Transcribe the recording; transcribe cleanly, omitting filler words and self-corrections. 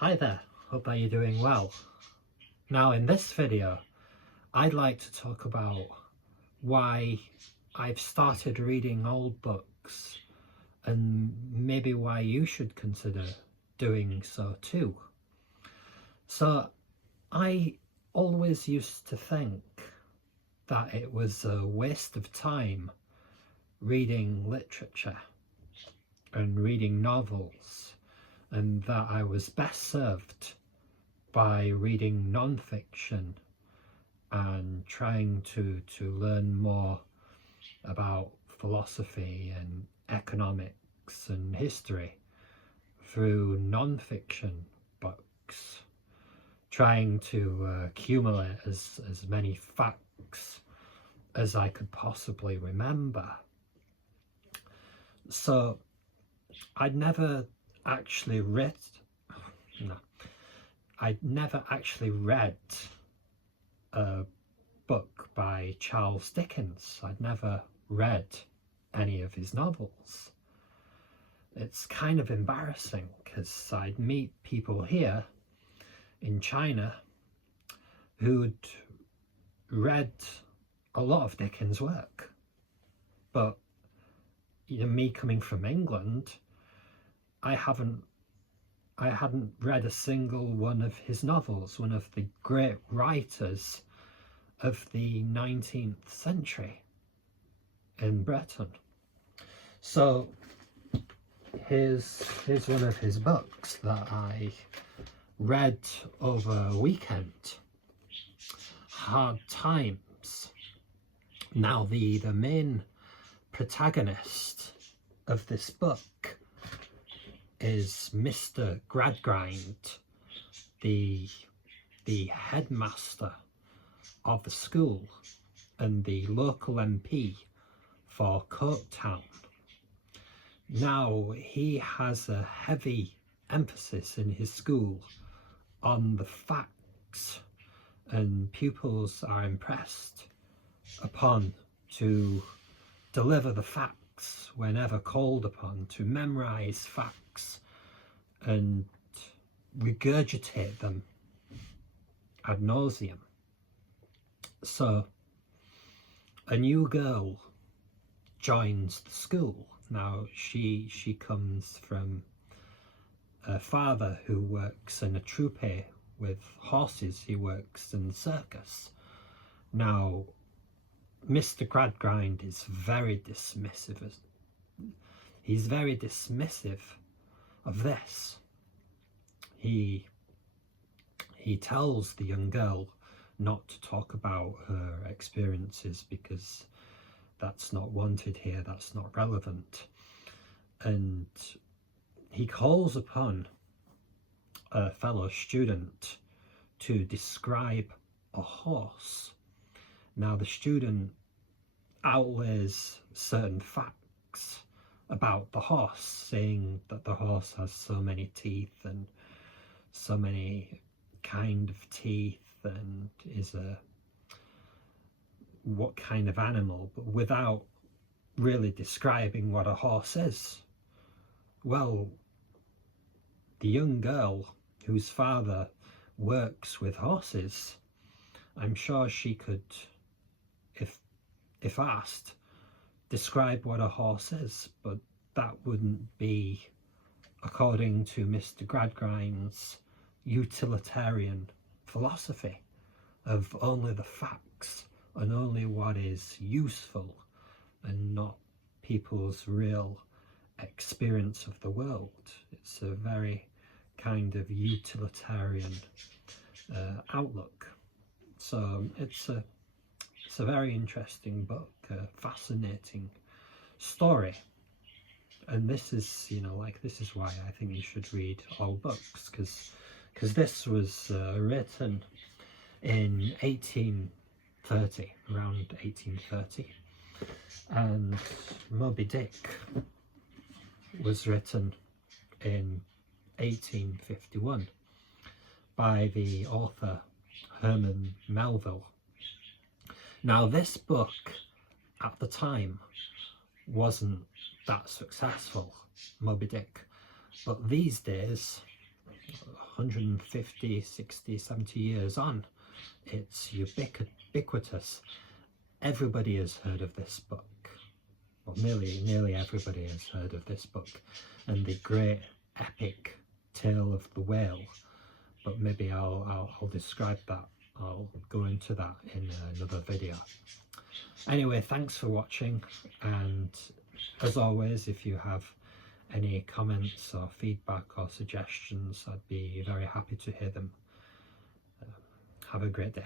Hi there, hope that you're doing well. Now in this video, I'd like to talk about why I've started reading old books and maybe why you should consider doing so too. So I always used to think that it was a waste of time reading literature and reading novels, and that I was best served by reading non-fiction and trying to learn more about philosophy and economics and history through non-fiction books, trying to accumulate as many facts as I could possibly remember. So I'd never actually read a book by Charles Dickens. I'd never read any of his novels. It's kind of embarrassing because I'd meet people here in China who'd read a lot of Dickens' work, but me coming from England, I hadn't read a single one of his novels, one of the great writers of the 19th century in Britain. So here's one of his books that I read over a weekend, Hard Times. Now the main protagonist of this book is Mr. Gradgrind, the headmaster of the school and the local MP for Coketown. Now he has a heavy emphasis in his school on the facts, and pupils are impressed upon to deliver the facts whenever called upon, to memorize facts and regurgitate them ad nauseum. So a new girl joins the school. Now she comes from a father who works in a troupe with horses. He works in the circus. Now Mr. Gradgrind is very dismissive. He's very dismissive of this. He tells the young girl not to talk about her experiences because that's not wanted here, that's not relevant. And he calls upon a fellow student to describe a horse. Now the student outlays certain facts about the horse, saying that the horse has so many teeth and so many kind of teeth and is what kind of animal, but without really describing what a horse is. Well, the young girl whose father works with horses, I'm sure she could, if asked, describe what a horse is, but that wouldn't be according to Mr. Gradgrind's utilitarian philosophy of only the facts and only what is useful and not people's real experience of the world. It's a very kind of utilitarian outlook. So it's a very interesting book, a fascinating story. And this is, this is why I think you should read all books, because this was written in 1830, around 1830, and Moby Dick was written in 1851 by the author Herman Melville. Now this book at the time wasn't that successful, Moby Dick, but these days 150, 60, 70 years on, it's ubiquitous. Everybody has heard of this book. Well, nearly everybody has heard of this book and the great epic tale of the whale. But maybe I'll describe that. I'll go into that in another video. Anyway, thanks for watching, and as always, if you have any comments or feedback or suggestions, I'd be very happy to hear them. Have a great day.